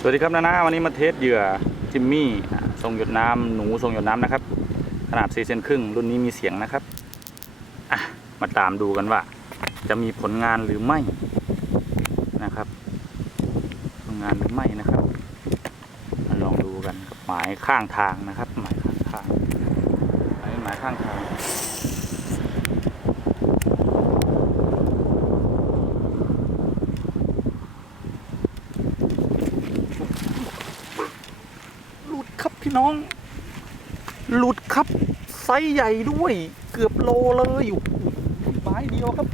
สวัสดีครับนานาวันนี้มาเทสเหยื่อจิมมี่อะทรงหยดน้ำหนูทรงหยดน้ำนะครับ ขนาด4เซนครึ่งรุ่นนี้มีเสียงนะครับมาตามดูกันว่า จะมีผลงานหรือไม่นะครับ ผลงานหรือไม่นะครับมาลองดูกันหมายข้างทางนะครับ หมายข้างทางหมายหมายข้างทาง พี่น้อง หลุดครับ ไซส์ใหญ่ด้วย เกือบโลเลยอยู่ใบเดียวครับ